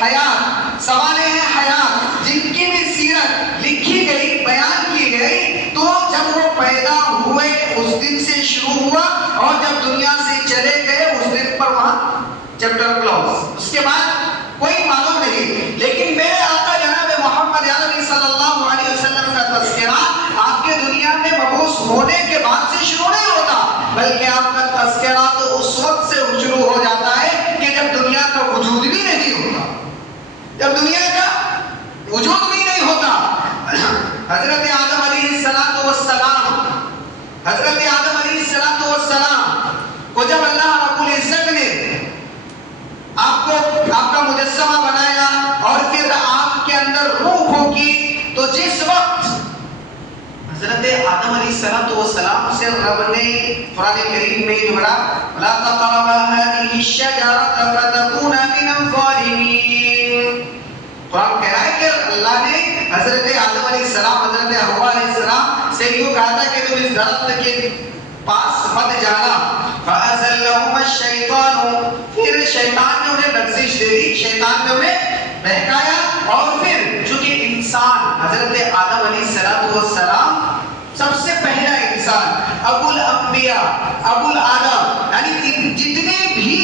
حیات، سوانح حیات جن کی بھی سیرت لکھی گئی، بیان کی گئی، تو جب وہ پیدا ہوئے اس دن سے شروع ہوا اور جب دنیا سے چلے گئے اس دن پر وہاں چیپٹر کلوز. اس کے بعد کوئی معلوم نہیں. لیکن میرے آقا جناب محمد عربی صلی اللہ علیہ وسلم کا تذکرہ آپ کے دنیا میں مبعوث ہونے کے بعد سے شروع نہیں ہوتا، بلکہ آپ کا تذکرہ تو اس وقت سے شروع ہو جاتا ہے کہ جب دنیا کا وجود بھی نہیں ہوتا، جب دنیا کا وجود بھی نہیں ہوتا. حضرت آدم علیہ السلام، حضرت آدم علیہ السلام کو جب اللہ رب العزت نے آپ کا مجسمہ بنایا اور پھر آپ کے اندر روح ہوگی، تو جس وقت حضرت آدم علیہ السلام سے رب نے قرآن کریم میں جو پڑھا لا تقربا هذه الشجرة فتكونا من الظالمین، قرآن کہہ رہا ہے کہ اللہ نے حضرت آدم علیہ السلام، حضرت حوا علیہ السلام سے یوں کہا تھا کہ تم اس درخت کے پاس مت جانا. فَأَزَلَّهُمَا الشَّيْطَانُ، پھر شیطان نے انہیں لغزش دے دی، شیطان نے انہیں بہکایا. اور پھر چونکہ انسان حضرت آدم علیہ السلام سب سے پہلا انسان، ابو الانبیاء، ابو الآدم، یعنی جتنے بھی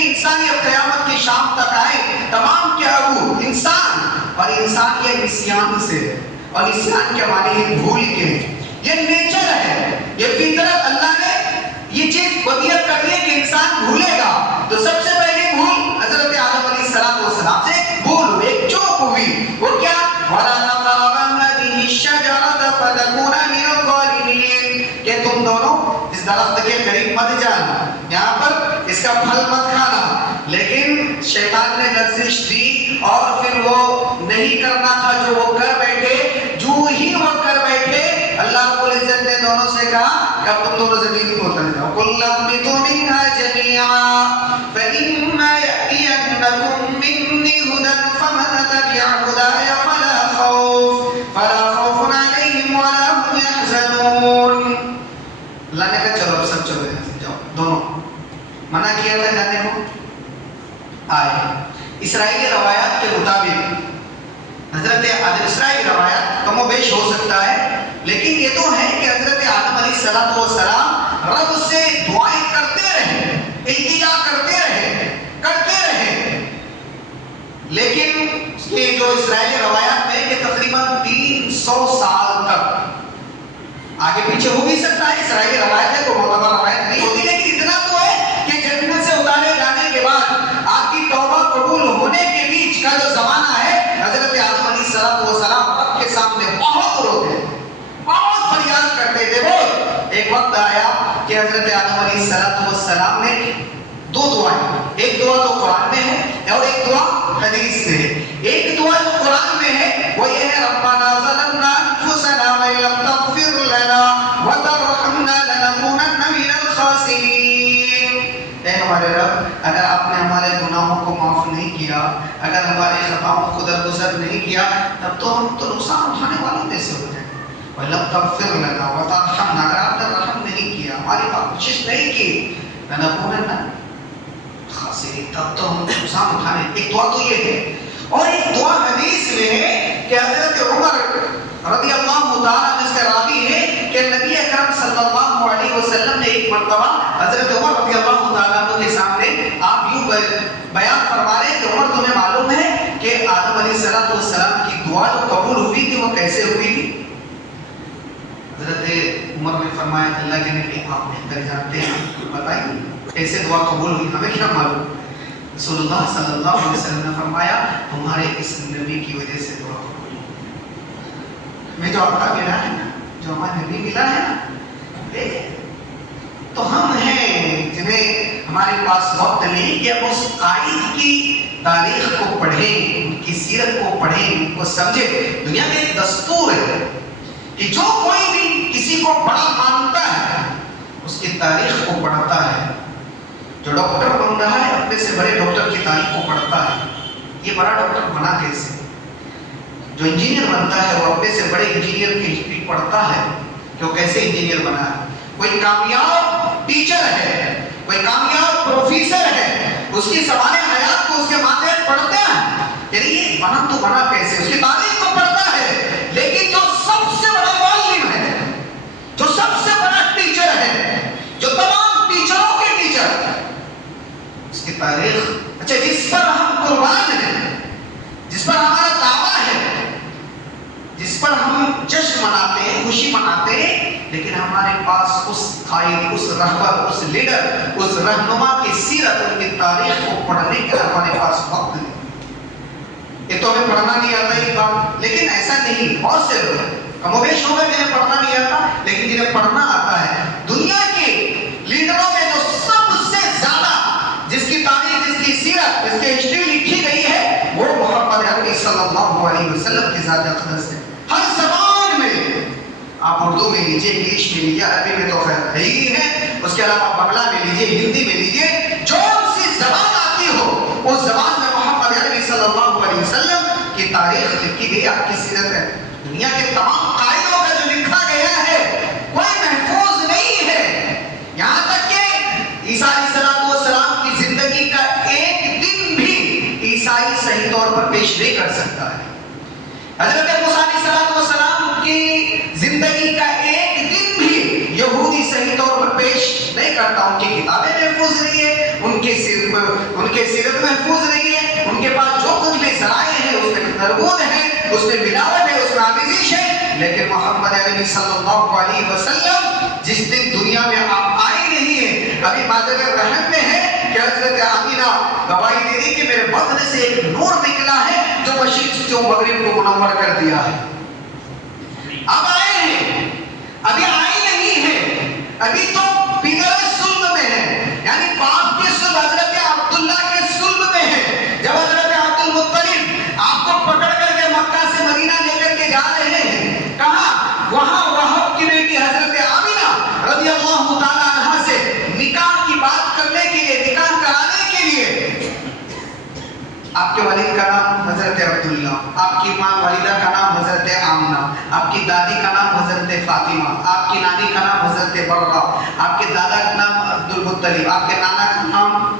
انسان یہ قیامت کی شام تک آئے تمام کے ابو انسان. اور انسان یہ نسیان سے، اور نسیان کے معنی ہے بھول کے، یہ نیچر ہے، یہ فطرت. اللہ نے یہ چیز وضعیت کر دی ہے کہ انسان بھولے گا. تو سب سے پہلی بھول حضرت آدم علیہ السلام سے بھول ہوئی، ایک چوک ہوئی. وہ کیا؟ وَلَا تَقْرَبَا هَذِهِ الشَّجَرَةَ فَتَكُونَا مِنَ الظَّالِمِينَ، کہ تم دونوں اس درخت کے قریب مت جانا، یہاں پر اس کا پھل مت کھانا. لیکن شیطان نے لغزش دی اور پھر وہ نہیں کرنا تھا جو وہ کر بیٹھے. جو ہی وہ کر بیٹھے اللہ رب العزت نے دونوں سے کہا کہ اب تم دونوں زمین کو اتر جاؤ. قُلْ اهْبِطُوا مِنْهَا جَمِيعًا فَإِمَّا يَأْتِيَنَّكُم مِّنِّي هُدًى فَمَن تَبِعَ هُدَايَ فَلَا خَوْفٌ عَلَيْهِمْ وَلَا هُمْ يَحْزَنُونَ. اللہ نے کہا چلو سب چلو جاؤ. دونوں منع کیا تھا جانے کو، آئے. اسرائیلی روایات کے مطابق حضرت اسرائیلی روایات کم و بیش ہو سکتا ہے، لیکن یہ تو ہے کہ حضرت آدم علیہ السلام رب سے دعائیں کرتے رہے، التجا کرتے رہے. لیکن یہ جو اسرائیلی روایات میں کہ تقریباً 300 سال تک آگے پیچھے ہو بھی سکتا ہے. اسرائیلی روایت ہے تو معتبر روایت نہیں ہوتی، لیکن اتنا تو ہے کہ جنت سے اتارے جانے کے بعد آپ کی توبہ قبول ہونے کے بیچ کا جو زمانہ ہے، حضرت آدم علیہ السلام رب کے سامنے بہت روتے، بہت فریاد کرتے تھے. وہ ایک وقت آیا کہ حضرت آدم علیہ السلام نے دو دعائیں، ایک دعا تو قرآن میں ہے اور ایک دعا حدیث میں ہے. ایک دعا جو قرآن میں ہے وہ یہ ہے ربنا ظلمنا انفسنا وان لم تغفر لنا وترحمنا لنكونن من الخاسرین. اے ہمارے رب، اگر آپ نے ہمارے گناہوں کو معاف نہیں کیا، اگر ہمارے خطاؤں کو درگزر نہیں کیا، تب تو ہم تو نقصان اٹھانے والوں میں سے ہو جائیں. وَلَمْ تَغْفِرْ لَنَا وَتَرْحَمْنَا، اگر آپ نے رحم نہیں کیا، ہماری بخشش نہیں کی، لَنَكُونَنَّ خاسرین، تب تو ہم نقصان اٹھانے. ایک دعا تو یہ ہے. اور ایک دعا حدیث میں ہے کہ حضرت عمر رضی اللہ تعالیٰ جس کے راوی ہے کہ نبی اکرم صلی اللہ علیہ وسلم نے ایک مرتبہ حضرت عمر رضی اللہ تعالیٰ کے سامنے آپ یوں بیان فرما رہے ہیں کہ عمر تمہیں معلوم ہے کہ آدم علیہ السلام کی دعا جو قبول ہوئی تھی وہ کیسے ہوئی تھی؟ حضرت عمر نے فرمایا اللہ کے نبی آپ بہتر جانتے ہیں، بتائیے کیسے دعا قبول ہوئی، ہمیں کیا معلوم. رسول اللہ صلی اللہ علیہ وسلم نے فرمایا ہمارے اس نبی کی وجہ سے دعا قبول ہوئی. ہمیں جو آپ کا ملا ہے نا، جو ہمارا نبی ملا ہے نا، تو ہم ہیں جنہیں ہمارے پاس وقت نہیں کہ ہم اس قائد کی تاریخ کو پڑھیں، ان کی سیرت کو پڑھیں، ان کو سمجھیں. دنیا میں ایک دستور ہے کہ جو کوئی بھی کسی کو بڑا مانتا ہے اس کی تاریخ کو پڑھتا ہے. جو ڈاکٹر بن رہا ہے اپنے سے بڑے ڈاکٹر کی تاریخ کو پڑھتا ہے، یہ بڑا ڈاکٹر بنا کیسے. جو انجینئر بنتا ہے وہ اپنے سے بڑے انجینئر کی ہسٹری پڑھتا ہے کہ وہ کیسے انجینئر بنا ہے. کوئی کامیاب ٹیچر ہے، کوئی کامیاب پروفیسر ہے، اس کی سوانح حیات کو تو اس کے ماتحت پڑھتے ہیں، یعنی یہ بنا تو بنا کیسے، اس کی تاریخ کو پڑھتا ہے، لیکن جو سب سے بڑا معلم ہے، جو سب سے بڑا ٹیچر ہے، جو تمام ٹیچروں کے ٹیچر، اس کی تاریخ، اچھا جس پر ہم قربان ہیں، جس پر ہمارا دعویٰ ہے، جس پر ہم جشن مناتے ہیں، خوشی مناتے ہیں، لیکن ہمارے پاس اس قائد، اس رہبر، اس لیڈر، اس رہنما کی سیرت، ان کی تاریخ کو پڑھنے کا ہمارے پاس وقت نہیں۔ یہ تو ہمیں پڑھنا نہیں آتا یہ بات، لیکن ایسا نہیں، بہت سے لوگ کم و بیش ہوگا جنہیں پڑھنا نہیں آتا، لیکن جنہیں پڑھنا آتا ہے۔ دنیا کے لیڈروں میں جو سب سے زیادہ جس کی تاریخ، جس کی سیرت، جس کی ہسٹری لکھی گئی ہے، وہ محمد عربی صلی اللہ علیہ وسلم کی ذات اقدس ہے۔ ہر زبان میں، آپ اردو میں لیجیے، انگلش میں لیجیے، عربی میں تو خیر ہے ہی ہے، اس کے علاوہ بنگلہ میں لیجیے، ہندی میں لیجیے، جو سی زبان آتی ہو اس زبان میں محمد عربی صلی اللہ علیہ وسلم کی تاریخ لکھی گئی، آپ کی سیرت ہے۔ دنیا کے تمام قائدوں کا جو لکھا گیا ہے کوئی محفوظ نہیں ہے، یہاں تک کہ عیسیٰ علیہ السلام کی زندگی کا ایک دن بھی عیسائی صحیح طور پر پیش نہیں کر سکتا ہے۔ حضرت موسیٰ علیہ السلام کی زندگی کا ایک دن بھی یہودی صحیح طور پر پیش نہیں کرتا، ان کی کتابیں محفوظ نہیں ہے، ان کے سیرت محفوظ نہیں ہے، ان کے پاس جو کچھ بھی ذرائع ہیں اس میں تربود ہے، اس میں ملاوٹ ہے، اس میں آمیزش ہے، لیکن محمد عربی صلی اللہ علیہ وسلم جس دن دنیا میں آپ آئے نہیں ہیں، ابھی مادر رحم میں ہے کہ حضرت آمینہ گواہی دے دی کہ میرے بدن سے ایک نور نکلا ہے جو مشرق جو مغرب کو منور کر دیا ہے۔ اب آئے ہیں، ابھی آئے نہیں ہیں، ابھی تو پیدر سلم میں ہیں، یعنی باپ کے سلم، حضرت عبداللہ کے سلم میں ہیں۔ جب حضرت عبد المطلب آپ کو پکڑ کر کے مکہ سے مدینہ لے کر کے جا رہے ہیں، کہاں؟ وہاں وہب کی بیٹی حضرت آمینہ رضی اللہ تعالیٰ عنہ سے نکاح کی بات کرنے کے لیے، نکاح کرانے کے لیے، آپ کے والد کا نام حضرت عبداللہ، آپ کی ماں والدہ کا نام حضرت آمنہ، آپ کی دادی کا نام حضرت فاطمہ، آپ کی نانی کا نام حضرت برہ، آپ کے دادا کا نام عبد المطلب، آپ کے نانا کا نام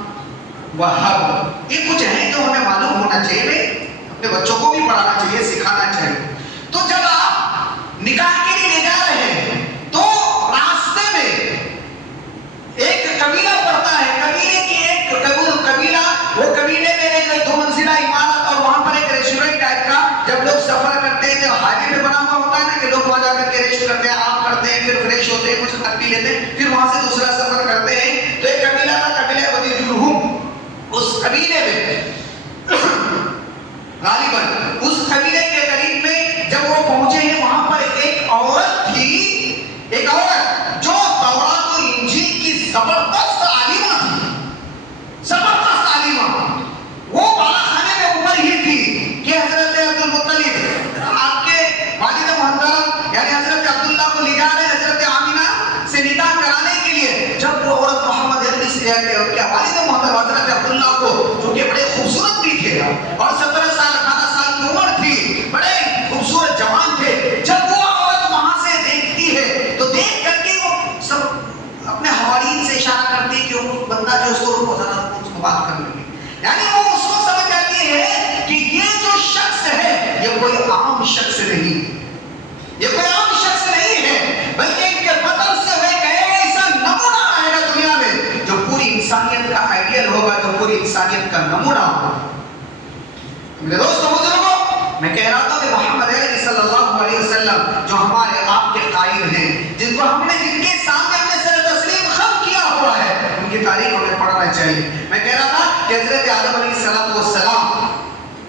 وہب۔ یہ کچھ ہیں جو ہمیں معلوم ہونا چاہیے، اپنے بچوں کو بھی پڑھانا چاہیے، سکھانا چاہیے۔ تو جب آپ نکاح کے لیے لے جا رہے ہیں تو راستے میں ایک قبیلہ پڑتا ہے، قبیلے کی ایک قبیلہ، وہ قبیلے میں ایک 2 منزلہ عمارت اور وہاں پر ایک ریسٹورنٹ ٹائپ کا، جب لوگ سفر کرتے ہیں تو ہائی وے پہ بنا ہوا ہوتا ہے نا کہ لوگ وہاں جا کر کے ریسٹ کرتے ہیں، آرام کرتے ہیں، پھر فریش ہوتے ہیں، کچھ کھا پی لیتے ہیں، پھر وہاں سے دوسرا سفر کرتے ہیں۔ تو ایک قبیلہ تھا، قبیلہ بنی جرہم، اس قبیلے میں غالباً اس قبیلے کے قریب میں جب وہ پہنچے ہیں، وہاں پر ایک عورت تھی، ایک عورت جو تورات و انجیل کی زبردست عالمہ تھی، زبردست عالمہ، وہ بالا خانے میں اوپر ہی تھی کہ حضرت عبد المطلب آپ کے والد محترم یعنی حضرت عبداللہ کو لے جا رہے حضرت آمینہ سے نکاح کرانے کے لیے۔ جب وہ عورت محمد عربی سے کیا والد محترم حضرت عبداللہ کو، جو کہ بڑے خوبصورت بھی تھے اور 17 سال 18 سال کی عمر تھی، بڑے خوبصورت جوان تھے، جب وہ عورت وہاں سے دیکھتی ہے تو دیکھ کر کے وہ سب اپنے حوالین سے اشارہ کرتی کہ وہ بندہ جو اس کو رکو ذرا اس کو بات کر لیں، یعنی وہ اس کو سمجھ جاتی ہے کہ یہ جو شخص ہے یہ کوئی عام شخص نہیں، یہ کوئی عام شخص نہیں ہے، بلکہ ان کے بدن سے وہ ایک ایسا نمونہ آئے گا دنیا میں جو پوری انسانیت کا آئیڈیل ہوگا، جو پوری انسانیت کا نمونہ ہوگا۔ میرے دوستو بزرگوں، میں کہہ رہا تھا کہ محمد عربی صلی اللہ علیہ وسلم جو ہمارے آپ کے قائد ہیں، جن کو ہم نے جن کے سامنے اپنے سر تسلیم خم کیا ہوا ہے، ان کی تاریخ ہمیں پڑھنا چاہیے۔ میں کہہ رہا تھا کہ حضرت آدم علیہ السلام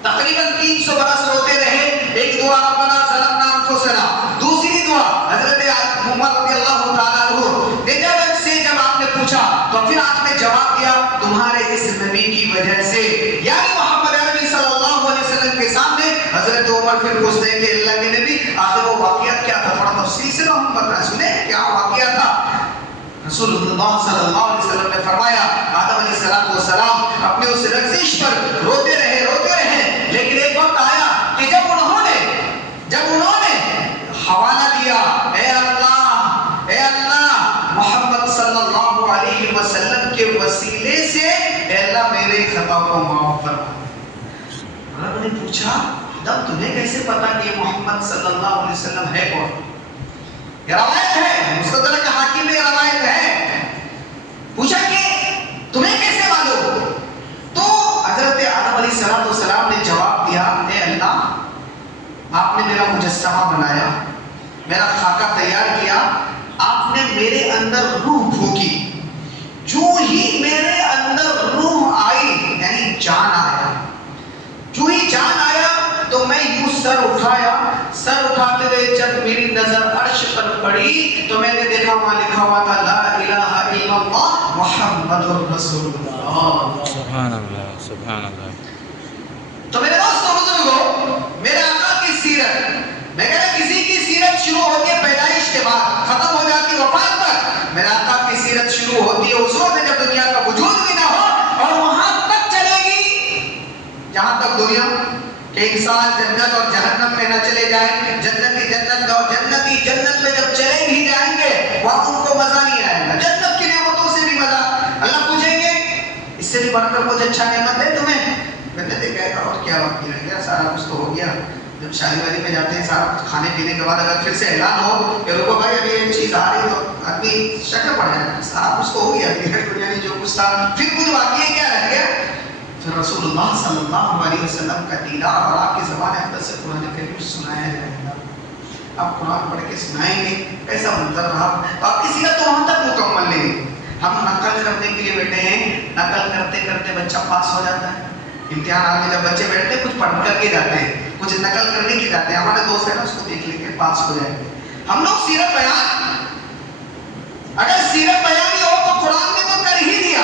تقریباً 300 برس روتے رہے، ایک دعا ربنا ظلمنا انفسنا، دوسری دعا حضرت عمر رضی اللہ تعالیٰ عنہ نے جب آپ نے پوچھا تو پھر آپ نے جواب دیا تمہارے اس نبی کی وجہ سے، یعنی محمد عربی صلی اللہ علیہ وسلم کے سامنے حضرت عمر پھر پوچھتے ہیں کہ اللہ کے نبی آخر وہ واقعہ کیا تھا، تھوڑا تفصیل سے ہم بتا سنیں کیا واقعہ تھا۔ رسول اللہ صلی اللہ علیہ وسلم نے فرمایا آدم علیہ السلام اپنے اس لغزش پر روتے رہے، لیکن ایک وقت آیا کہ جب انہوں نے حوالہ دیا، اے اللہ محمد صلی اللہ علیہ وسلم کے وسیلے کیسے؟ اے اللہ میرے خطا کو معاف فرما۔ رب نے پوچھا تب تمہیں کیسے پتا کہ محمد صلی اللہ علیہ وسلم ہے کون؟ یہ روایت ہے، مستدرک حاکم میں روایت ہے۔ پوچھا کہ تمہیں کیسے معلوم؟ تو حضرت آدم علیہ السلام نے جواب دیا، اے اللہ آپ نے میرا مجسمہ بنایا، میرا خاکہ تیار کیا، آپ نے میرے اندر روح پھونکی، جو ہی میرے اندر روح آئی یعنی جان آیا، جو ہی جان آیا تو میں یوں سر اٹھایا، سر اٹھاتے ہوئے جب میری نظر عرش پر پڑی تو میں نے دیکھا وہاں لکھا ہوا تھا لا الہ الا اللہ محمد رسول اللہ۔ سبحان اللہ سبحان اللہ۔ تو میرے دوستو بزرگوں، میرے آقا کی سیرت، میں کہہ رہا کسی کی سیرت شروع ہوتی ہے پیدائش کے بعد، ختم ہو جاتی ہے وفات تک۔ میرے آقا کی سیرت شروع ہوتی ہے اس وقت جب دنیا کا وجود بھی نہ ہو، اور وہاں تک چلے گی جہاں تک دنیا کہ انسان جنت اور جہنم میں نہ چلے جائیں، جنتی جنت اور جنتی جنت میں جب چلے بھی جائیں گے وہاں ان کو مزہ نہیں آئے گا، جنت کی نعمتوں سے بھی مزہ۔ اللہ پوچھیں گے اس سے بھی بڑھ کر کچھ اچھا نعمت ہے تمہیں؟ جنت کہے گا اور کیا باقی رہ گیا، سارا کچھ تو ہو گیا۔ جب شادی وادی میں جاتے ہیں سارا کچھ کھانے پینے کے بعد اگر پھر سے اعلان ہو کہ رکو بھائی ابھی یہ چیز آ رہی تو آدمی شکر پڑ جائے گا، سارا کچھ تو ہو گیا، دنیا میں جو کچھ تھا پھر کچھ باقی ہے کیا رہ گیا؟ پھر رسول اللہ صلی اللہ علیہ وسلم کا دیدار اور آپ کی زبان اقدس سے قرآن کریم سنایا جائے گا۔ آپ قرآن پڑھ کے سنائیں گے ایسا منظر رہا، تو آپ کی سیرت تو وہاں تک مکمل نہیں۔ ہم نقل کرنے کے لیے بیٹھے ہیں، نقل کرتے کرتے بچہ پاس ہو جاتا ہے، امتحان میں جب بچے بیٹھتے ہیں کچھ پڑھ کر کے جاتے ہیں، کچھ نقل کرنے کے جاتے ہیں، ہمارے دوست ہیں نا اس کو دیکھ لیں گے پاس ہو جائیں گے۔ ہم لوگ سیرت بیان، اگر سیرت بیان ہی ہو تو قرآن نے تو کر ہی دیا،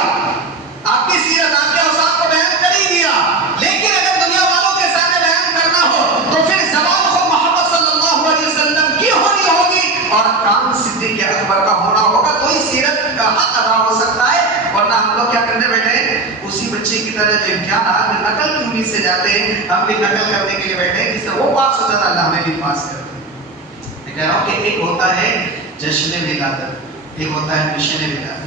آپ کی سیرت آپ کے اوصاف کو بیان کر ہی دیا، لیکن اگر دنیا والوں کے سامنے بیان کرنا ہو تو پھر زبان خود محمد صلی اللہ علیہ وسلم کی ہونی ہوگی اور کان صدیق اکبر کا ہونا ہوگا، تو ہی سیرت کا حق ادا ہو سکتا ہے۔ ورنہ ہم لوگ کیا کرنے بیٹھے ہیں؟ اسی بچے کی طرح جو امتحان میں نقل کی امید سے جاتے ہیں، ہم بھی نقل کرنے کے لیے بیٹھے ہیں، جس سے وہ پاس ہو جاتا اللہ ہمیں بھی پاس کر دے۔ میں کہہ رہا ہوں کہ ایک ہوتا ہے جشن ولادت، ایک ہوتا ہے مشن ولادت۔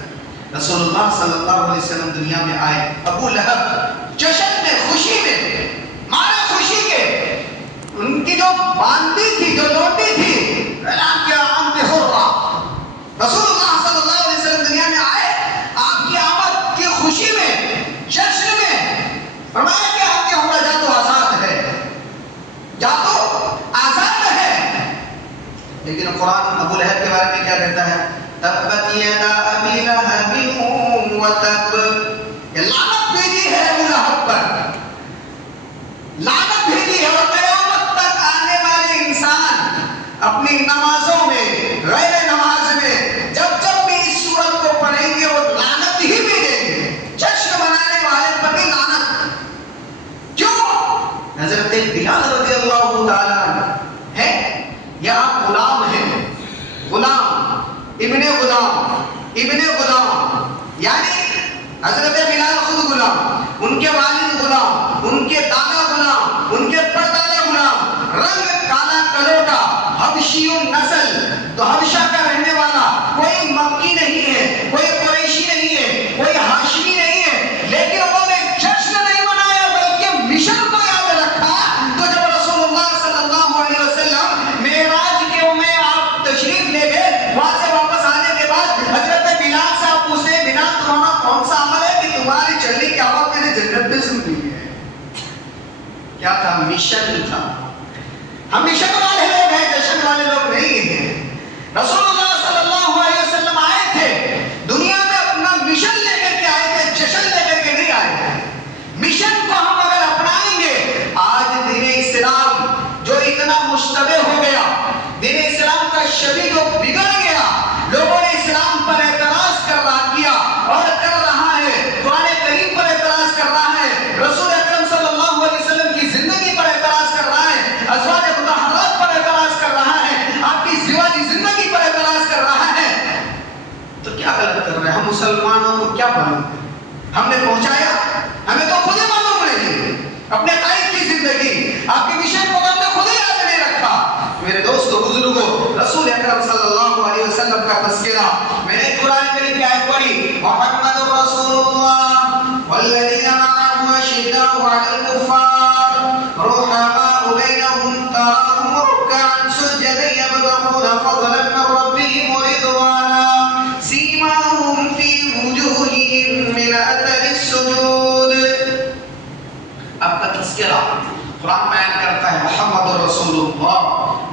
رسول اللہ صلی اللہ علیہ وسلم دنیا میں آئے، ابو لہب جشن میں خوشی میں مارے خوشی کے، ان کی جو باندی تھی جو لوٹی تھی اعلان کیا عام پہ ہو رہا۔ رسول اللہ صلی اللہ علیہ وسلم دنیا میں آئے، آپ کی آمد کی خوشی میں جشن میں فرمایا کہ آپ کے ہمارا جا تو آزاد ہے، جا تو آزاد ہے۔ لیکن قرآن ابو لہب کے بارے میں کیا کہتا ہے؟ تبت یدا ابی لہب وتب، یہ لعنت بھیجی ہے ابو لہب پر، لعنت بھیجی ہے، اور قیامت تک آنے والے انسان اپنی نمازوں میں غیر نماز میں جب جب بھی اس سورت کو پڑھیں گے وہ لعنت ہی بھیجیں گے، جشن منانے والے پر بھی لعنت۔ کیوں؟ حضرت بلال رضی اللہ تعالیٰ عنہ ہے یا غلام ہے، غلام ابن غلام یعنی حضرت بلال خود غلام، ان کے والد غلام، ان کے دادا غلام، ان کے پردادا غلام، رنگ کالا کلوٹا، حبشی نسل، تو حبشہ کا رہنے والا، کوئی مکی نہیں ہے، کوئی قریشی نہیں ہے، کوئی ہاشمی نہیں ہے، لیکن انہوں نے جشن نہیں منایا بلکہ مشن کو یاد رکھا۔ تو جب رسول اللہ صلی اللہ علیہ وسلم معراج کے میں آپ تشریف لے گئے، وہاں سے واپس آنے کے بعد حضرت بلال سے آپ پوچھتے ہیں بلال تمہارا کون سا عمل ہے کہ تمہاری چلنے کی آواز میں نے جنت میں سن لی ہے؟ کیا تھا؟ مشن تھا۔ ہم مشن والے لوگ ہیں، جشن والے لوگ نہیں ہیں۔ رسول اللہ صلی اللہ علیہ وسلم آئے تھے دنیا میں اپنا مشن لے کر کے آئے تھے، جشن لے کر کے نہیں آئے تھے۔ مشن کو ہم اگر اپنائیں گے، آج دین اسلام جو اتنا مشتبہ ہو گیا، دین اسلام کا شبیہ جو بگڑ گیا، لوگوں نے اسلام پر اعتراض کیا اور کر رہا ہے، قرآن کریم پر اعتراض کر رہا ہے، رسول اکرم صلی اللہ علیہ وسلم کی زندگی پر اعتراض کر رہا ہے، ازواج مطہرات پر اعتراض کر رہا ہے، آپ کی زواجی زندگی پر اعتراض کر رہا ہے، تو کیا غلط کر رہے ہیں؟ ہم مسلمانوں کو کیا معلوم؟ ہم نے پہنچایا؟ ہمیں تو خود ہی معلوم نہیں، اپنے قائد کی زندگی، آپ کے مشن کو ہم نے خود ہی یاد نہیں رکھا۔ میرے دوستو بزرگوں، رسول اکرم صلی اللہ علیہ وسلم کا تذکرہ، میں نے قرآن کریم کی آیت کو پڑھی محمد رسول اللہ والذین معه اشداء علی الکفار رحماء بینهم تراهم رکعا سجدا یبتغون فضلا من ربهم ورضوانا سیماهم فی وجوہهم من اثر السجود. اب کا تذکرہ قرآن بیان کرتا ہے محمد رسول اللہ،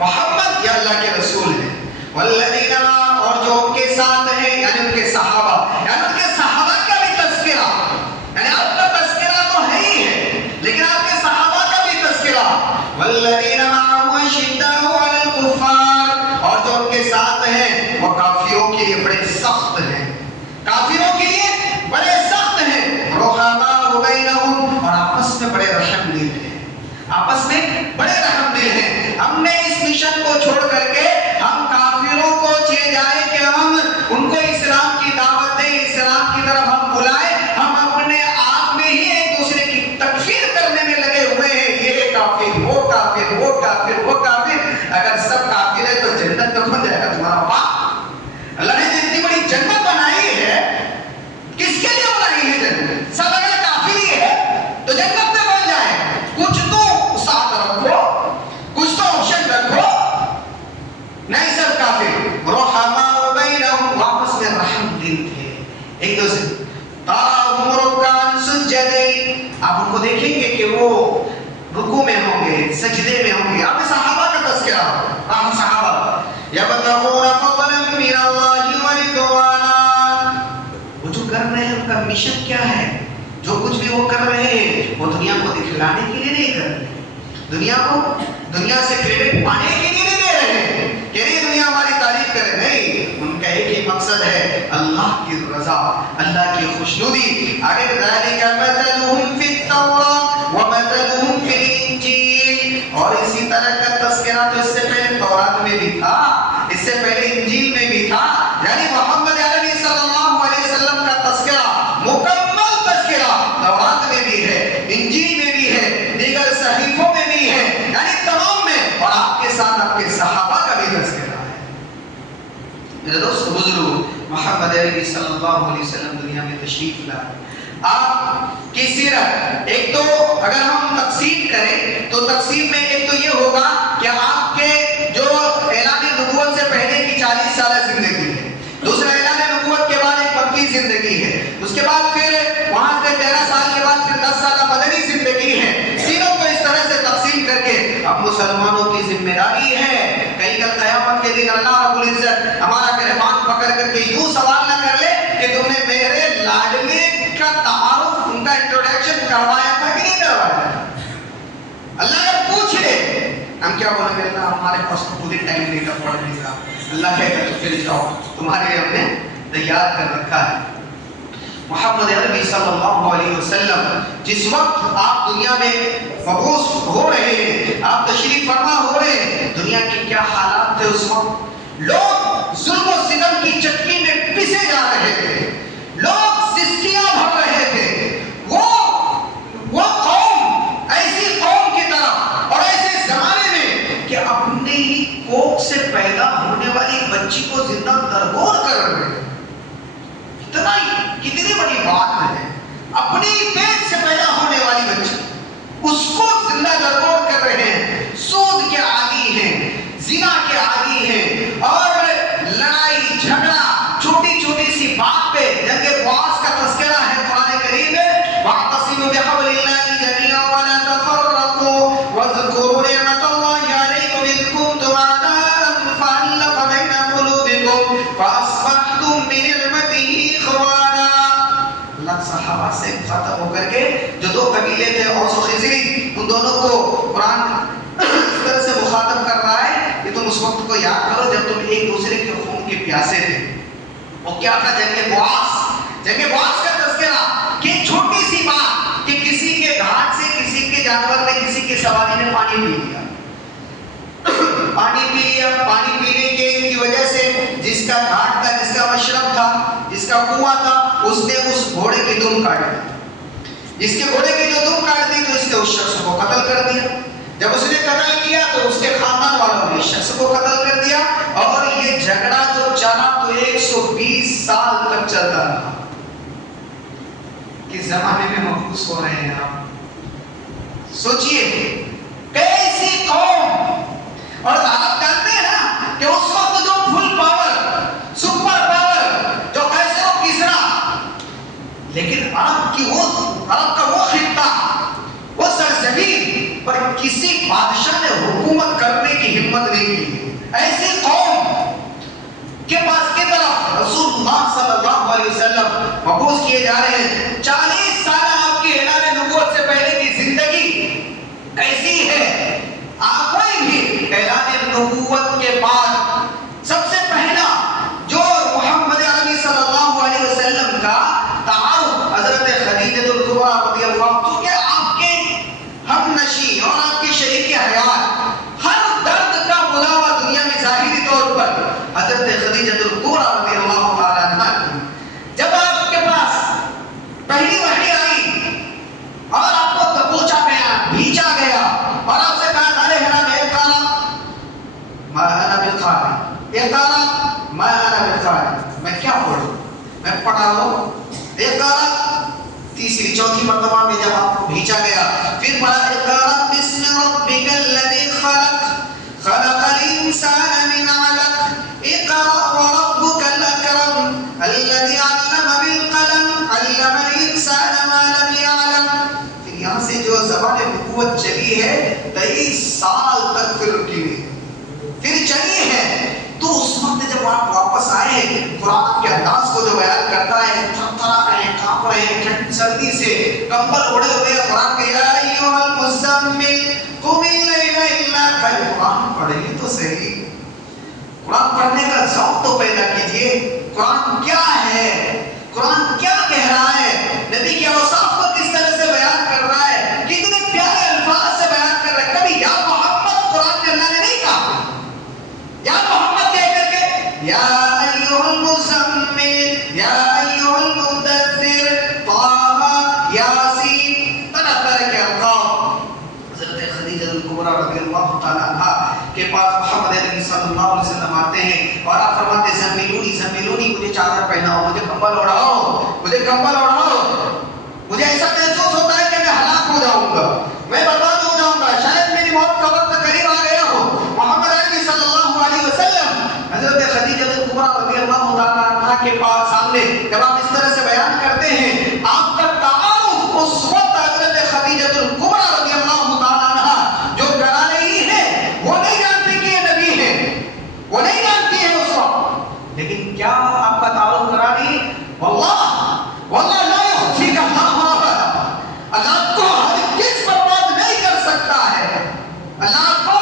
محمد یہ اللہ کے رسول ہیں، والذین اور جو ان کے ساتھ ہیں یعنی ان کے صحابہ، یعنی ان کے صحابہ کا بھی تذکرہ، یعنی آپ کا تذکرہ تو ہے ہی ہے لیکن آپ کے صحابہ کا بھی تذکرہ. والذین معه اشداء علی الکفار اور جو ان کے ساتھ ہیں وہ کافروں کے لیے بڑے سخت ہیں، کافروں کے لیے بڑے سخت ہیں. رحماء بینہم اور آپس میں بڑے رحم دل ہیں، آپس میں بڑے رحم دل ہیں. ہم نے اس مشن کو چھوڑ کر کے ہم کافروں کو چلے جائیں کہ ہم ان کو اسلام کی دعوت دیں، اسلام کی طرف ہم بلائیں، ہم اپنے آپ میں ہی ایک دوسرے کی تکفیر کرنے میں لگے ہوئے ہیں، یہ کافر، وہ کافر، وہ کافر، وہ کافر. اگر سب کافر ہے تو جنت میں کون جائے گا تمہارا باپ؟ اللہ نے اتنی بڑی جنت بنائی ہے، کس کے لیے بنائی ہے جنت؟ سب اگر کافر ہی ہے تو جنت میں کون جائے؟ کچھ تو ساتھ رکھو، کچھ تو آپشن رکھو. نہیں سب کافر. رحماء بینہم آپس میں رحم دل تھے ایک دوسرے. تراہم رکعا سجدا آپ ان کو دیکھیں گے کہ وہ رکوع میں ہوں گے، سجدے میں ہوں گے. آپ صحابہ کا تذکرہ، ہم صحابہ یبتغون فضلا من اللہ ورضوانا. وہ جو کر رہے ہیں ان کا مشن کیا ہے؟ جو کچھ بھی وہ کر رہے ہیں وہ دنیا کو دکھلانے کے لیے نہیں کر رہے، دنیا کو دنیا سے کریڈٹ پانے کے لیے نہیں دے رہے ہیں کہ نہیں دنیا ہماری تعریف کرے. نہیں، ان کا ایک ہی مقصد ہے اللہ کی رضا، اللہ کی خوشنودی. آگے ذالک مثلهم فی التوراۃ ومثلهم فی الانجیل. اور اسی طرح کا تذکرہ تو اس سے پہلے تورات میں بھی تھا، اس سے پہلے انجیل میں بھی تھا. یعنی محمد عربی صلی اللہ علیہ وسلم کا تذکرہ، مکمل تذکرہ تورات میں بھی ہے، انجیل میں بھی ہے، دیگر صحیفوں میں بھی ہے، یعنی تمام میں. اور آپ کے ساتھ آپ کے صحابہ کا بھی تذکرہ ہے. میرے دوست بزرگ، محمد عربی صلی اللہ علیہ وسلم دنیا میں تشریف لائے. آپ کی سیرت ایک تو اگر ہم تقسیم کریں تو تقسیم میں ایک تو یہ ہوگا کہ آپ کے جو اعلان نبوت سے پہلے کی 40 سالہ زندگی ہے، دوسرا اعلان نبوت کے بعد ایک مکی زندگی ہے، اس کے بعد پھر وہاں سے 13 سال کے بعد پھر 10 سالہ مدنی زندگی ہے. تینوں کو اس طرح سے تقسیم کر کے اب مسلمانوں کی ذمہ داری ہے کہیں کل قیامت کے دن اللہ رب العزت ہمارا گریبان پکڑ کر کے یوں سوال نہ کر لے کہ تم نے میرے لاڈلے کا تعارف، ان کا انٹروڈکشن کروایا تھا کہ نہیں کروایا. اللہ اگر پوچھ لے ہم کیا بولیں گے؟ اللہ ہمارے پاس تو پوری ٹائم نہیں تھا پڑھنے کا. اللہ کہے گا تو پھر جاؤ، تمہارے لیے ہم نے تیار کر رکھا ہے. محمد عربی صلی اللہ علیہ وسلم جس وقت آپ دنیا میں مبعوث ہو رہے ہیں، آپ تشریف فرما ہو رہے ہیں، دنیا کے کیا حالات تھے اس وقت؟ لوگ ظلم و ستم کی چکی میں پسے جا رہے تھے، لوگ سستیاں بھر رہے تھے. وہ قوم ایسی قوم کی طرف اور ایسے زمانے میں کہ اپنے ہی کوکھ سے پیدا ہونے والی بچی کو زندہ درگور کر رہے ہیں. کتنی بڑی بات ہے، اپنی پیٹ سے پیدا ہونے والی بچی اس کو زندہ درگور کر رہے ہیں. سود کے عادی ہیں، زنا کے عادی ہیں، اور لڑائی جھگڑا چھوٹی چھوٹی سی بات پہ. جنگ بعث کا تذکرہ ہے قرآن کریم میں، واعتصموا بحبل اللہ جميعا ولا تفرقوا واذكروا نعمة الله عليكم إذ كنتم أعداء فألف بين قلوبكم فأصبحتم بنعمته إخوانا. اللہ صحابہ سے ختم ہو کر کے جو دو قبیلے تھے اوس و خزرج، ان دونوں کو قرآن اس طرح سے مخاطب کر رہا ہے کہ تم اس وقت کو یاد کرو جب تم ایک دوسرے کے خون کے پیاسے تھے. وہ کیا تھا؟ جنگ بعث. جنگ بعث کا تذکرہ کہ چھوٹی سی بات کہ کسی کے گھاٹ سے کسی کے جانور نے کسی کے سواری نے پانی پی لیا، پانی پی لیا. پانی پینے کی وجہ سے جس کا گھاٹ تھا، جس کا مشرب تھا، جس کا کنواں تھا، اس نے اس گھوڑے کی دم کاٹ دی. جس کے گھوڑے کی جو دم کاٹ دی تو اس نے اس شخص کو قتل کر دیا. جب اس نے قتل کیا تو اس کے خاندان والوں نے شخص کو قتل کر دیا، اور یہ جھگڑا جو چلا تو 120 سال تک چلتا رہا۔ کس زمانے میں محفوظ ہو رہے ہیں آپ؟ سوچئے کیسی قوم! اور آپ جانتے ہیں نا کہ اس وقت جو فل پاور، سپر پاور جو قیصر و کسریٰ، لیکن عرب کا وہ خطہ، وہ سرزمین پر کسی بادشاہ نے حکومت کرنے کی ہمت نہیں کی۔ ایسی قوم کے پاس کی طرف رسول اللہ صلی اللہ علیہ وسلم مبعوث کیے جا رہے ہیں۔ 40 سال آپ کے اعلان نبوت سے پہلے کی زندگی کیسی ہے؟ آپ کوئی بھی اعلان نبوت کے بعد سب سے پہلا جو محمد عربی صلی اللہ علیہ وسلم کا تعارف حضرت خدیجہ الکبریٰ رضی اللہ عنہ، کیونکہ آپ کے ہم نشین اور آپ کی شریک حیات ہر درد کا مداوع دنیا میں ظاہری طور پر حضرت خدیجہ الکبریٰ رضی اللہ تعالیٰ عنہ، جب آپ کے پاس پہلی وحی آئی اور آپ کو دبوچا گیا، بھیجا گیا اور آپ سے کہا ارے حرام اقرا ما انا بالقارئ، اقرا ما انا بالقارئ، میں کیا پڑھوں، میں پڑھا ہوں، اقرا تیسری چوتھی مرتبہ میں جب آپ کو بھیجا گیا، پھر پڑھا اقرا بسم ربک الذی خلق خلق الانسان من علق اقرا وربک الاکرم الذی علم بالقلم علم الانسان ما لم یعلم۔ پھر یہاں سے جو زبان نبوت چلی ہے 23 سال تک پھر چلی ہے، تو اس وقت جب آپ واپس آئے قرآن کے انداز کو جو بیان کرتا ہے، تھرتھرا رہے ہیں، کانپ رہے ہیں ٹھنڈ سردی سے، کمبل اوڑھے ہوئے قرآن کے یا ایھا المزمل قم اللیل الا قلیلا، قرآن پڑھیے تو صحیح، قرآن پڑھنے کا ذوق تو پیدا کیجئے۔ قرآن کیا ہے، قرآن کیا کہہ رہا ہے، نبی کے اوصاف کو کس طرح سے بیان کر رہا ہے، کتنے پیارے الفاظ سے بیان کر رہا ہے۔ کبھی یا محمد قرآن کے اللہ نے نہیں کہا، یا محمد کہہ کر کے یا ایھا المزمل یا ایھا المدثر طٰہٰ یاسین، طرح طرح کے القاب۔ حضرت خدیجہ الکبریٰ رضی اللہ تعالیٰ عنہ کے پاس محمد عربی صلی اللہ علیہ وسلم آتے ہیں اور آپ فرماتے ہیں زمیلونی زمیلونی، مجھے چادر پہناؤ، مجھے کمبل اوڑھاؤ، مجھے کمبل اوڑھاؤ، مجھے ایسا محسوس ہوتا ہے کہ میں ہلاک ہو جاؤں گا، میں برباد ہو جاؤں گا، شاید میری موت کا وقت قریب آ گیا ہو۔ محمد عربی صلی اللہ علیہ وسلم حضرت خدیجہ الکبریٰ رضی اللہ تعالیٰ عنہ کے پاس سامنے جب آپ اس طرح سے بیان کرتے ہیں، آپ کا تعارف اس وقت حضرت خدیجہ الکبریٰ رضی اللہ تعالیٰ عنہ جو گھرانے ہی ہے، وہ نہیں جانتے کہ یہ نبی ہے، وہ نہیں جانتی ہے اس وقت، لیکن کیا آپ کا تعارف کرا رہی ہے؟ واللہ لا یخزیک اللہ ابدا، اللہ کو ہرگز برباد نہیں کر سکتا ہے، اللہ کو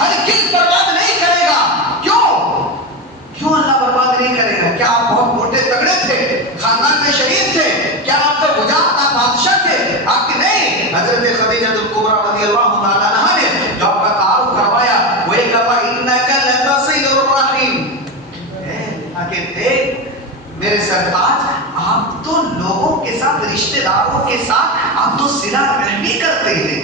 ہرگز برباد نہیں کرے گا۔ کیوں اللہ برباد نہیں کرے گا؟ کیا آپ بہت موٹے تگڑے تھے، خاندان میں شریف تھے، کیا آپ کا وجاہت آپ بادشاہ تھے؟ آپ کی نہیں، حضرت خدیجہ الکبریٰ رضی اللہ تعالیٰ عنہ نے جو آپ کا تعارف کروایا وہ یہ کہا انک لتصل الرحیم، میرے سرتاج آپ تو لوگوں کے ساتھ، رشتہ داروں کے ساتھ آپ تو صلہ رحمی کرتے ہیں،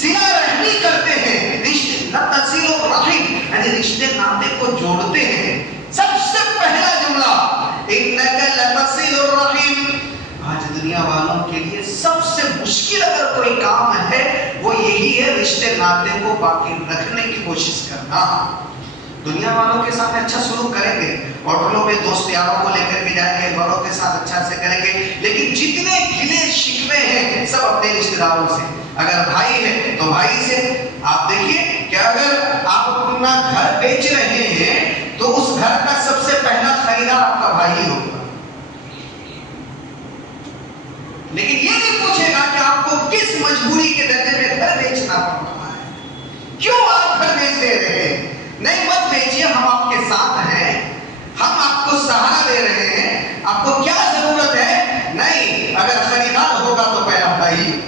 صلہ رحمی کرتے ہیں، لتصل الرحیم یعنی رشتے ناطے کو جوڑتے ہیں۔ سب سے پہلا جملہ انک لتصل الرحیم۔ آج دنیا والوں کے لیے سب سے مشکل اگر کوئی کام ہے وہ یہی ہے، رشتے ناطے کو باقی رکھنے کی کوشش کرنا۔ دنیا والوں کے ساتھ اچھا سلوک کریں گے، ہوٹلوں میں دوست یاروں کو لے کر کے جائیں گے، بڑوں کے ساتھ اچھا سے کریں گے، لیکن جتنے گلے شکوے ہیں سب اپنے رشتہ داروں سے۔ اگر بھائی ہے تو بھائی سے۔ آپ دیکھیے کہ اگر آپ اپنا گھر بیچ رہے ہیں تو اس گھر کا سب سے پہلا خریدار آپ کا بھائی ہوگا، لیکن یہ نہیں پوچھے گا کہ آپ کو کس مجبوری کے درجے میں گھر بیچنا پڑ رہا ہے، کیوں آپ گھر بیچ دے رہے ہیں۔ نہیں، مت بیچیے، ہم آپ کے ساتھ ہیں، ہم آپ کو سہارا دے رہے ہیں، آپ کو کیا ضرورت ہے۔ نہیں، اگر خریدار ہوگا تو پہلا بھائی۔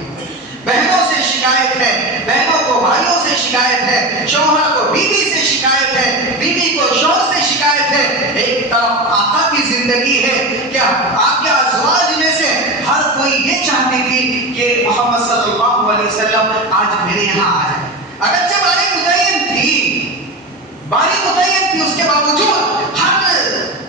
بہنوں سے شکایت ہے، بہنوں کو بھائیوں سے شکایت ہے، شوہر کو بیوی سے شکایت ہے، بیوی کو شوہر سے شکایت ہے۔ ایک طرف آقا کی زندگی ہے کہ آپ کے ازواج میں سے ہر کوئی یہ چاہتی تھی کہ محمد صلی اللہ علیہ وسلم آج میرے یہاں آ جائے، اگرچہ باری متعین تھی، اس کے باوجود ہر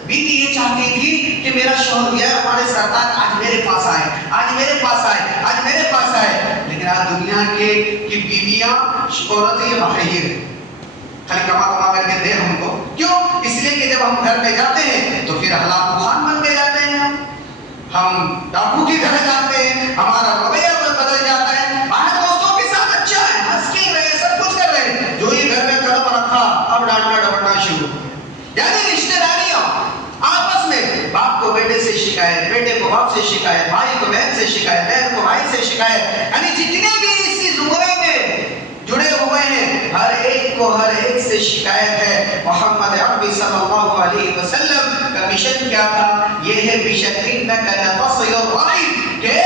بیوی یہ چاہتی تھی کہ میرا شوہر یا ہمارے سردار آج میرے پاس آئے، آج میرے پاس آئے، آج میرے پاس آئے. لیکن آج دنیا کی بیویاں عورتیں یہ مخیر ہیں، خالی کما کر کے دے ہم کو. کیوں؟ اس لیے کہ جب ہم گھر میں جاتے ہیں تو پھر ہلاک خان بن کے جاتے ہیں، ہم ڈاکو کی طرح جاتے ہیں، ہمارا رویہ بدل جاتا ہے. باہر دوستوں کے ساتھ اچھا ہے، ہنس کے رہے، سب کچھ کر رہے ہیں، جو ہی گھر میں قدم رکھا اب ڈانٹنا ڈپٹنا شروع. یعنی رشتہ داریاں آپس میں، باپ کو بیٹے سے شکایت، بیٹے کو باپ سے شکایت، بھائی کو بہن سے شکایت، بہن کو بھائی سے شکایت. یعنی جتنے بھی اسی زمرے میں جڑے ہوئے ہیں ہر ایک کو ہر ایک سے شکایت ہے. محمد عربی صلی اللہ علیہ وسلم کا مشن کیا تھا؟ یہ ہے مشن انک لتصل الرحم، کہ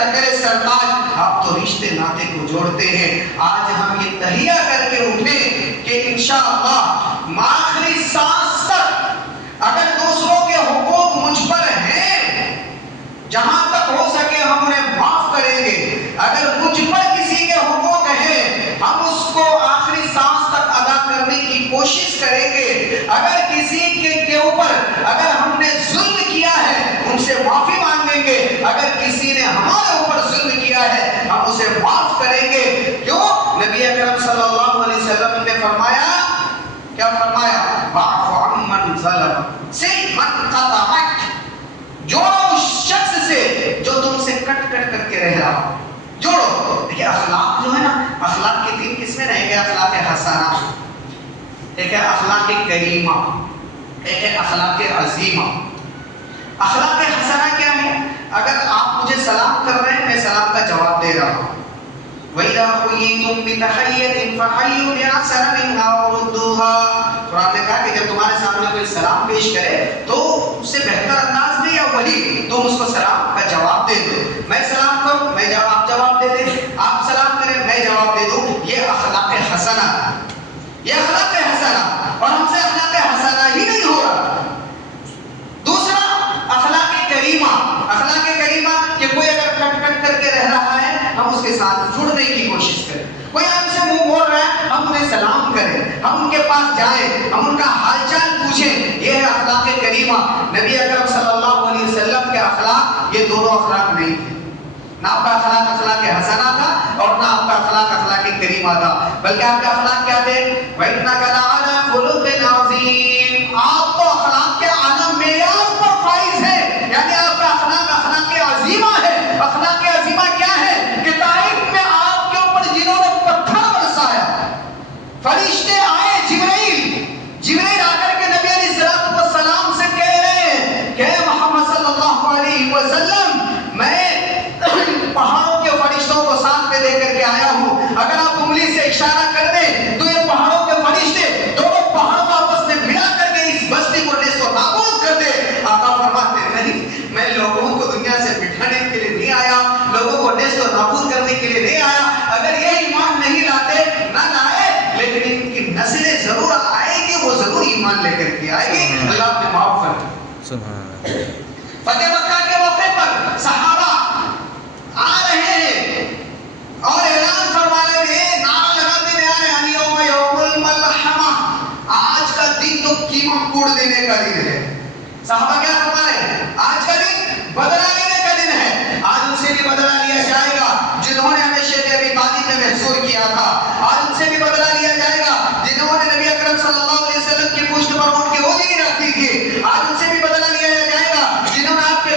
اگر سرتاج آپ تو رشتے ناطے کو جوڑتے ہیں. آج ہم یہ تہیہ کر کے اٹھیں کہ انشاءاللہ آخری سانس تک اگر دوسروں کے حقوق مجھ پر ہیں، جہاں تک ہو سکے ہم انہیں معاف کریں گے. اگر مجھ پر کسی کے حقوق ہیں ہم اس کو آخری سانس تک ادا کرنے کی کوشش کریں گے. اگر کسی کے اوپر اگر ہم نے ظلم کیا ہے ان سے معافی مانگیں گے. اگر کسی نے ہمارے اوپر ظلم کیا ہے ہم اسے معاف کریں گے. کیوں؟ نبی اکرم صلی اللہ علیہ وسلم نے فرمایا، کیا فرمایا؟ واعف عمن ظلم صل من قطعک، جوڑو اس شخص سے جو تم سے کٹ کر کے رہ رہا ہو، جوڑو. دیکھیں اخلاق جو ہے نا، اخلاق کی تین قسمیں رہیں گے. اخلاق حسنہ، ایک ہے اخلاق کریمہ، ایک ہے اخلاق عظیمہ. اخلاق حسنہ کیا ہے؟ اگر آپ مجھے سلام کر رہے ہیں میں سلام کا جواب دے رہا ہوں. وَإِذَا حُيِّيتُم بِتَحِيَّةٍ فَحَيُّوا بِأَحْسَنَ مِنْهَا أَوْ رُدُّوهَا. قرآن نے کہا کہ جب تمہارے سامنے کوئی سلام پیش کرے تو اس سے بہتر انداز میں یا وہی تم اس کو سلام کا جواب دے دو. میں سلام کروں، آپ جواب دے دیں، آپ سلام کریں میں جواب دے دوں. یہ اخلاق حسنہ، یہ اخلاق حسنہ. اور ہم سے اخلاق حسنہ ہی نہیں ہو رہا. دوسرا اخلاق کریمہ. اخلاق کریمہ کہ کوئی اگر کٹ کر کے رہ رہا ہے ہم اس کے ساتھ جڑنے کی کوشش کریں. کوئی ہم سے منہ موڑ رہا ہے ہم انہیں سلام کریں، ہم ان کے پاس جائیں، ہم ان کا حال چال پوچھیں. یہ ہے اخلاق کریمہ. نبی اکرم صلی اللہ علیہ وسلم کے اخلاق یہ دونوں اخلاق نہیں تھے. نہ آپ کا اخلاق اخلاق حسنہ تھا اور نہ آپ کا اخلاق اخلاق کریمہ تھا، بلکہ آپ کا اخلاق کیا تھے؟ وَإِنَّكَ لَعَلَىٰ خُلُقٍ عَظِيمٍ. آپ تو اخلاق کے اعلیٰ معیار پر فائز ہیں. یعنی آپ کا اخلاق اخلاق عظیمہ ہے. اخلاق عظیمہ کیا ہے؟ کہ طائف میں آپ کے اوپر جنہوں نے پتھر برسایا، فرشتے آئے، جبرائیل آ کر کے نبی علیہ السلام سے کہہ رہے ہیں کہ محمد صلی اللہ علیہ وسلم میں پہاڑوں کے فرشتوں کو ساتھ میں لے کر کے آیا ہوں. اگر آپ انگلی سے اشارہ کر دیں تو یہ پہاڑوں کے فرشتے دونوں پہاڑوں کو آپس میں ملا کر کے اس بستی کو نیست و نابود کر دے. آقا فرماتے نہیں، میں لوگوں کو دنیا سے بٹھانے کے لیے نہیں آیا، لوگوں کو نیست و نابود کرنے کے لیے نہیں آیا. اگر یہ ایمان نہیں لاتے نہ لائے، لیکن ان کی نسلیں ضرور آئے گی، وہ ضرور ایمان لے کر کے آئے گی. اللہ نے معاف کر. فتح مکہ کے موقع پر صحابہ آ رہے ہیں اور اعلان فرما رہے ہیں، نعرہ لگاتے ہوئے آ رہے ہیں، الیوم یوم الملحمہ، آج کا دن تو قیمت کوڑ دینے کا دن ہے. صحابہ کیا فرما رہے ہیں؟ آج کا دن بدلہ لینے کا دن ہے. آج ان سے بھی بدلہ لیا جائے گا جنہوں نے ہمیں شیخ ابی طالب میں محصور کیا تھا. آج ان سے بھی بدلہ لیا جائے گا جنہوں نے نبی اکرم صلی اللہ علیہ وسلم کی پشت پر ان کی اولی رکھتی تھی. آج ان سے بھی بدلہ لیا جائے گا جنہوں نے آپ کے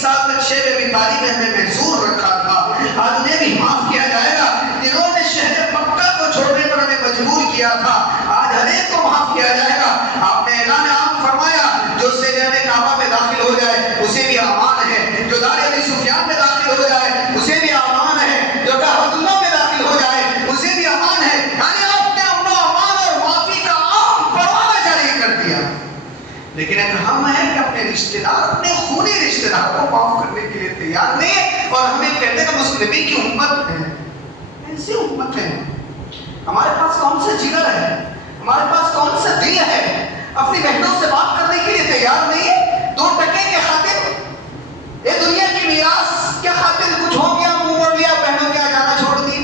سال تک شہر ابی طالب نے ہمیں محصور رکھا تھا، آج انہیں بھی معاف کیا جائے گا۔ جنہوں نے شہر مکہ کو چھوڑنے پر ہمیں مجبور کیا تھا، آج ہر ایک کو معاف کیا جائے گا۔ آپ نے اعلان عام فرمایا جو سیدان کعبہ میں داخل ہو جائے اسے بھی امان ہے، جو دار ابی سفیان میں داخل ہو جائے اسے بھی امان ہے، جو کعبۃ اللہ میں داخل ہو جائے اسے بھی امان ہے۔ یعنی آپ نے امن و امان اور معافی کا عام پروانہ جاری کر دیا۔ لیکن ایک ہم ہے کہ اپنے رشتہ دار، اپنے خونی رشتہ دار کو معاف کرنے کے لیے تیار نہیں ہے، اور ہمیں کہتے ہیں کہ ہم اس نبی کی امت ہیں۔ ایسی امت ہے، ہمارے پاس کون سا جگر ہے، ہمارے پاس کون سا دل ہے، اپنی بہنوں سے بات کرنے کے لیے تیار نہیں ہے؟ 2 ٹکے کے خاطر، یہ دنیا کی میراث کے خاطر کچھ ہو گیا، منہ موڑ لیا، بہنوں کے آ جانا چھوڑ دیے،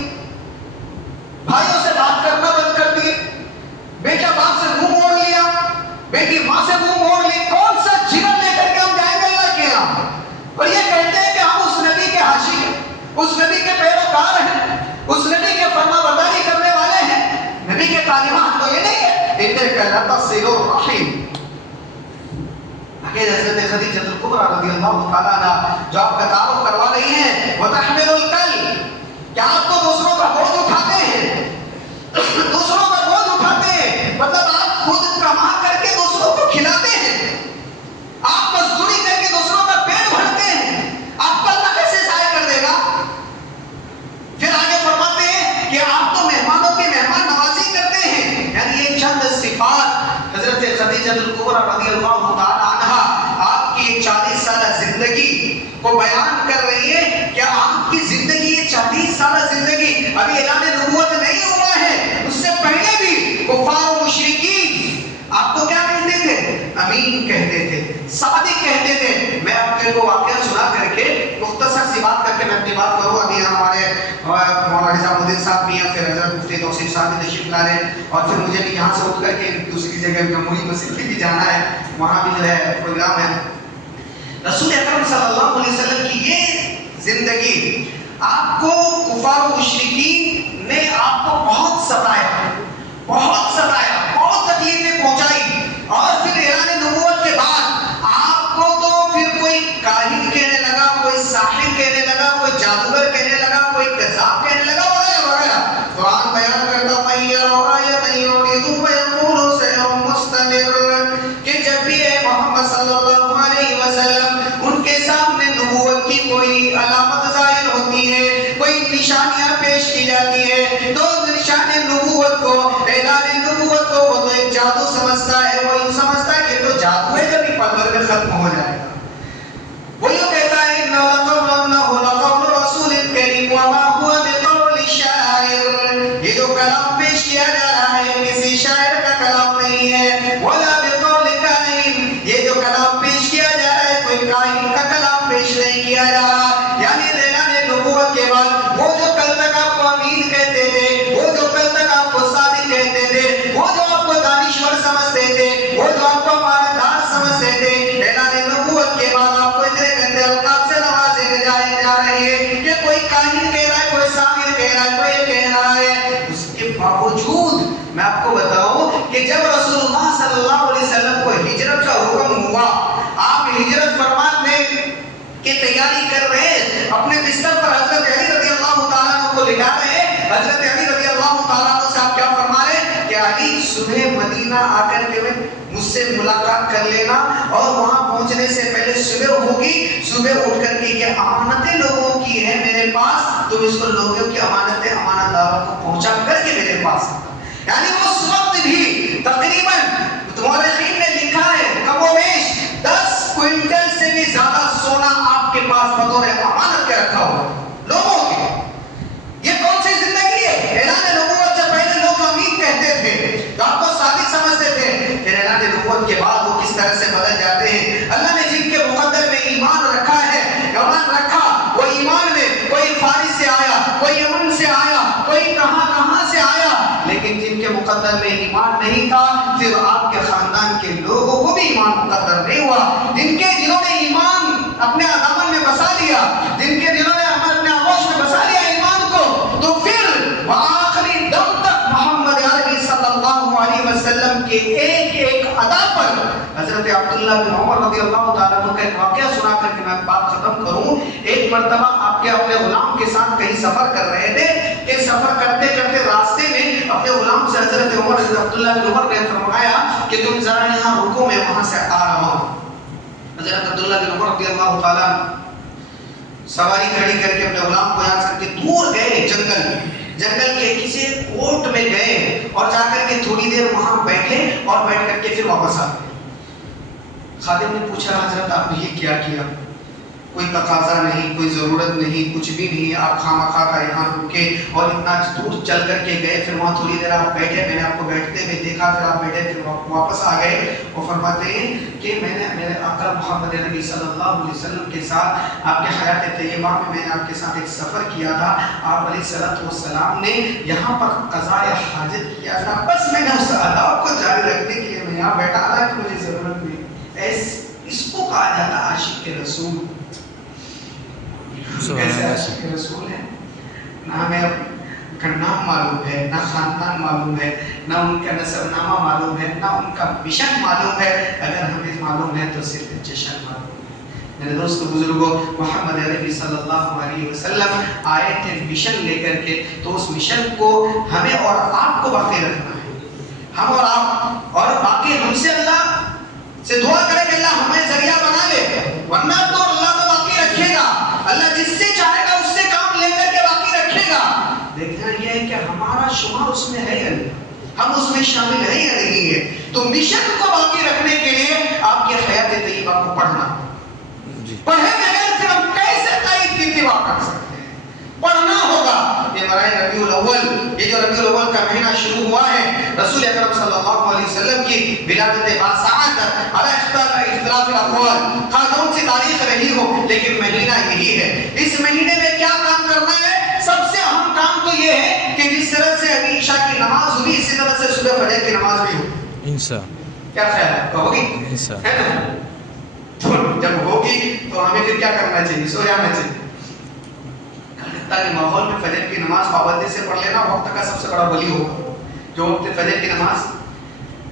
بھائیوں سے بات کرنا بند کر دیے، بیٹا باپ سے منہ موڑ لیا، بیٹی ماں سے منہ موڑ لی۔ کون سا جگر لے کر کے ہم جائیں گے اللہ کے یہاں؟ اور یہ کہتے ہیں کہ ہم اس نبی کے حاشی ہیں، اس نبی کے پیروکار ہیں، اس نبی کے فرما برداری کرنے والے ہیں۔ نبی کے تعلیمات تو یہ نہیں ہے انک لتصل الرحم۔ آگے حضرت خدیجہ الکبریٰ رضی اللہ تعالیٰ عنہ جو آپ کا تعارف کروا رہی ہیں، وتحمل الکل، کہ آپ تو دوسروں کا بوجھ اٹھاتے ہیں، دوسروں کا بوجھ اٹھاتے ہیں، مطلب آپ خود کما کر کے دوسروں کو کھلاتے ہیں، آپ مزدوری کر کے دوسروں کا پیٹ بھرتے ہیں، آپ کو اللہ کیسے ضائع کر دے گا؟ پھر آگے فرماتے ہیں کہ آپ تو مہمانوں کی مہمان نوازی کرتے ہیں۔ یعنی یہ چند صفات حضرت خدیجہ الکبریٰ رضی اللہ تعالی عنہا آپ کی 40 سالہ زندگی کو بیان کر رہی ہے کہ آپ کی زندگی، یہ 40 سالہ زندگی ابھی اعلان نبوت نہیں ہوا ہے، اس سے پہلے بھی کفار و مشرکین آپ کو کیا کہتے تھے؟ امین کہتے تھے، صادق کہتے تھے۔ میں اپنے کو واقعہ سنا کر کے مختصر سی بات کر کے میں اپنی بات کروں۔ ابھی ہمارے مولانا نظام الدین صاحب بھی ہیں، پھر حضرت مفتی توصیف صاحب بھی تشریف لا رہے ہیں، اور پھر مجھے بھی یہاں سے اٹھ کر کے دوسری جگہ جمہوری مسجد بھی جانا ہے، وہاں بھی جو ہے پروگرام ہے۔ رسول اکرم صلی اللہ علیہ وسلم کی یہ زندگی آپ کو کفار و مشرکین نے آپ کو بہت ستایا، بہت تکلیفیں پہنچائی، اور پھر اعلان نبوت کے بعد آپ کو تو پھر کوئی کاہن کہنے لگا، کوئی ساحر کہنے لگا، کوئی جادوگر کہنے لگا، کوئی کذاب کہنے لگا، وغیرہ وغیرہ۔ قرآن بیان کرتا کہ جب بھی محمد صلی اللہ علیہ وسلم ان کے سامنے نبوت کی کوئی علامت ظاہر ہوتی ہے، کوئی نشانیاں پیش کی جاتی ہے، تو نشان نبوت کو، اعلان نبوت کو وہ تو ایک جادو سمجھتا ہے، وہ یوں سمجھتا ہے کہ تو جادو ہے، جب پل بھر میں ختم ہو جائے گا۔ وہ یوں کہتا ہے انه لقول رسول کریم وما هو بقول شاعر، یہ جو کلام پیش کیا جا رہا ہے کسی شاعر کا کلام نہیں ہے، ولا بقول کاہن، یہ جو کلام پیش کیا جا رہا ہے کوئی کاہن کا کلام پیش نہیں کیا جا رہا۔ یعنی اعلان نبوت کے بعد وہ جو کل تک آپ کو امین کہتے تھے، وہ جو کل تک آپ کو صادق کہتے تھے، وہ جو آپ کو دانشور سمجھتے تھے، وہ جو آپ کو امانتدار سمجھتے تھے، اعلان نبوت کے بعد آپ کو اتنے گندے القاب سے نوازے جائے جا رہے ہیں کہ کوئی کاہن کہہ رہا ہے، کوئی ساحر کہہ رہا ہے، کوئی یہ کہہ رہا ہے۔ اس کے باوجود میں آپ کو بتاؤں کہ جب رسول اللہ صلی اللہ علیہ وسلم کو ہجرت کا حکم ہوا، آپ ہجرت فرمانے کی تیاری کر رہے ہیں، اپنے بستر پر حضرت علی رضی اللہ تعالیٰ عنہ کو لٹا رہے ہیں، حضرت علی رضی اللہ تعالیٰ عنہ سے آپ کیا فرما رہے ہیں کہ علی صبح مدینہ آ کر کے مجھ سے ملاقات کر لینا، اور وہاں پہنچنے سے پہلے صبح ہوگی، صبح اٹھ کر کے یہ امانتیں لوگوں کی ہیں میرے پاس، تم اس کو لوگوں کی امانتیں امانت داروں کو پہنچا کر کے میرے پاس۔ یعنی اس وقت بھی تقریباً مورخین نے لکھا ہے کم و بیش 10 کوئنٹل سے بھی زیادہ سونا آپ کے پاس بطور امانت کے رکھا ہوا لوگوں کے۔ یہ کون سی زندگی ہے؟ اعلان نبوت سے پہلے لوگ امین کہتے تھے، جو آپ کو صادق سمجھتے تھے، پھر اعلان نبوت کے بعد وہ کس طرح سے بدل جاتے ہیں۔ اللہ نے جن کے مقدر میں ایمان رکھا ہے، ایمان رکھا، وہ ایمان میں کوئی فارس سے آیا، کوئی یمن سے آیا، کوئی کہاں سے آیا، لیکن جن کے مقدر میں ایمان نہیں تھا، پھر آپ کے خاندان کے لوگوں کو بھی ایمان مقدر نہیں ہوا۔ جنہوں نے ایمان اپنے دامن میں بسا لیا، جن کے دلوں نے اپنے آغوش میں بسا لیا ایمان کو، تو پھر وہ آخری دم تک محمد عربی صلی اللہ علیہ وسلم کے ایک ایک ادا پر حضرت حضرت عبداللہ بن عمر رضی اللہ تعالیٰ عنہ کا ایک واقعہ سنا کر کے میں بات ختم کروں. ایک مرتبہ آپ کے اپنے غلام کے ساتھ کہیں سفر کر رہے تھے کہ سفر کرتے کرتے راستے میں اپنے غلام سے حضرت عبداللہ بن عمر نے فرمایا کہ تم ذرا یہاں رکو، میں وہاں سے آ رہا ہوں. حضرت عبداللہ بن عمر رضی اللہ تعالیٰ سواری کھڑی کر کے اپنے غلام کو یہاں سے دور گئے، جنگل کے کسی کوٹ میں گئے اور جا کر کے تھوڑی دیر وہاں بیٹھے اور بیٹھ کر کے پھر واپس آ گئے. خادم نے پوچھا حضرت آپ نے یہ کیا کیا؟ کوئی تقاضا نہیں، کوئی ضرورت نہیں، کچھ بھی نہیں، آپ خواہ کا یہاں رکے اور اتنا دور چل کر کے گئے، پھر وہاں تھوڑی دیر آپ بیٹھے، میں نے آپ کو بیٹھتے ہوئے دیکھا، پھر آپ بیٹھے پھر واپس آ گئے. وہ فرماتے ہیں کہ میں نے میرے آقا محمد نبی صلی اللہ علیہ وسلم کے ساتھ آپ کے حیات طیبہ میں نے آپ کے ساتھ ایک سفر کیا تھا، آپ علیہ الصلوۃ والسلام نے یہاں پر قضاء حاجت کیا تھا، بس میں نے اس اداب کو جاری رکھنے کے لیے میں یہاں بیٹھا تھا کہ مجھے ضرورت نہیں. اس کو کہا جاتا عاشق رسول. ایسے عاشق رسول ہے، نہ ہمیں کا نام معلوم ہے، نہ خاندان معلوم ہے، نہ ان کا نسب نامہ معلوم ہے، نہ ان کا مشن معلوم ہے. اگر ہمیں معلوم ہے تو صرف جشن معلوم ہے. میرے دوست بزرگوں، محمد عربی صلی اللہ علیہ وسلم آئے تھے مشن لے کر کے، تو اس مشن کو ہمیں اور آپ کو باقی رکھنا ہے. ہم اور آپ اور باقی ہم سے اللہ سے دعا کرے کہ اللہ ہمیں ذریعہ بنا لے، ورنہ تو اللہ تو باقی رکھے گا. اللہ جس سے چاہے گا اس سے کام لے کر کے باقی رکھے گا. دیکھنا یہ ہے کہ ہمارا شمار اس میں ہے یا نہیں، ہم اس میں شامل ہیں یا نہیں ہے. تو مشن کو باقی رکھنے کے لیے آپ کی حیات طیبہ کو پڑھنا، پڑھے بغیر پھر ہم کیسے قائد کی اتباع کر سکتے ہیں؟ پڑھنا ہوگا. یہ برائے ربیع الاول، یہ جو ربیع الاول کا مہینہ شروع ہوا ہے، رسول اکرم صلی اللہ علیہ وسلم کی ولادت باسعادت علی اختلاف الاقوال، خاتون سی تاریخ رہی ہو لیکن مہینہ یہی ہے. اس مہینے میں کیا کام کرنا ہے؟ سب سے اہم کام تو یہ ہے کہ جس طرح سے ابھی عشاء کی نماز ہوئی، اسی طرح سے صبح فجر کی نماز بھی ہو. انشاء کیا خیال ہے؟ ہوگی ہے نا؟ تو جب ہوگی تو ہمیں پھر کیا کرنا چاہیے؟ سو جانا چاہیے. کلکتہ کے ماحول میں فجر کی نماز پابندی سے پڑھ لینا وقت کا سب سے بڑا ولی ہوگا جو وقت فجر کی نماز.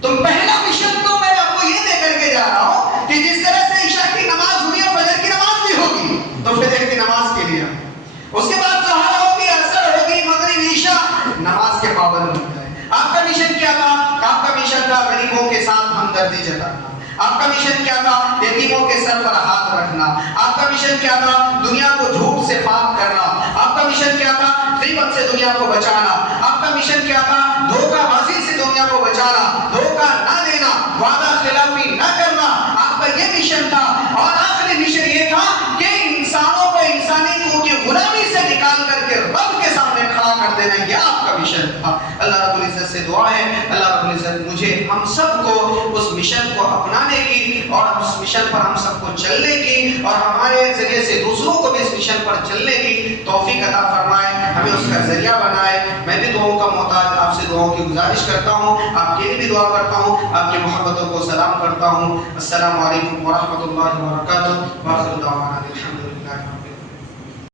تو پہلا مشن تو میں آپ کو یہ دے کر کے جا رہا ہوں کہ جس طرح سے عشاء کی نماز ہوئی اور فجر کی نماز بھی ہوگی، تو فجر کی نماز کے لیے اس کے بعد ظہر ہوگی، عصر ہوگی، مغرب، عشاء، نماز کے پابند ہو جائے. آپ کا مشن کیا تھا؟ آپ کا مشن تھا غریبوں کے ساتھ ہمدردی جتانا. آپ کا مشن کیا تھا؟ یتیموں کے سر پر ہاتھ رکھنا. آپ کا مشن کیا تھا؟ دنیا کو جھوٹ سے پاک کرنا. آپ کا مشن کیا تھا؟ غیبت سے دنیا کو بچانا. آپ کا مشن کیا تھا؟ دھوکہ بازی سے دنیا کو بچانا، دھوکہ نہ دینا، وعدہ خلافی نہ کرنا. آپ کا یہ مشن تھا. اور آخری مشن یہ تھا کہ انسانوں کو انسانیتوں کی غلامی سے نکال کر کے رب کے سامنے کھڑا کر دینا. یہ آپ کا مشن تھا. اللہ رب العزت سے دعا ہے اللہ رب العزت مجھے ہم سب کو اس مشن کو اپنانے کی اور اس مشن پر ہم سب کو چلنے کی اور ہمارے ذریعے سے دوسروں کو بھی اس مشن پر چلنے کی توفیق عطا فرمائے، ہمیں اس کا ذریعہ بنائے. میں بھی دعاؤں کا محتاج، آپ سے دعاؤں کی گزارش کرتا ہوں، آپ کے لیے بھی دعا کرتا ہوں، آپ کی محبتوں کو سلام کرتا ہوں. السلام علیکم ورحمۃ اللہ وبرکاتہ. وآخر دعوانا الحمد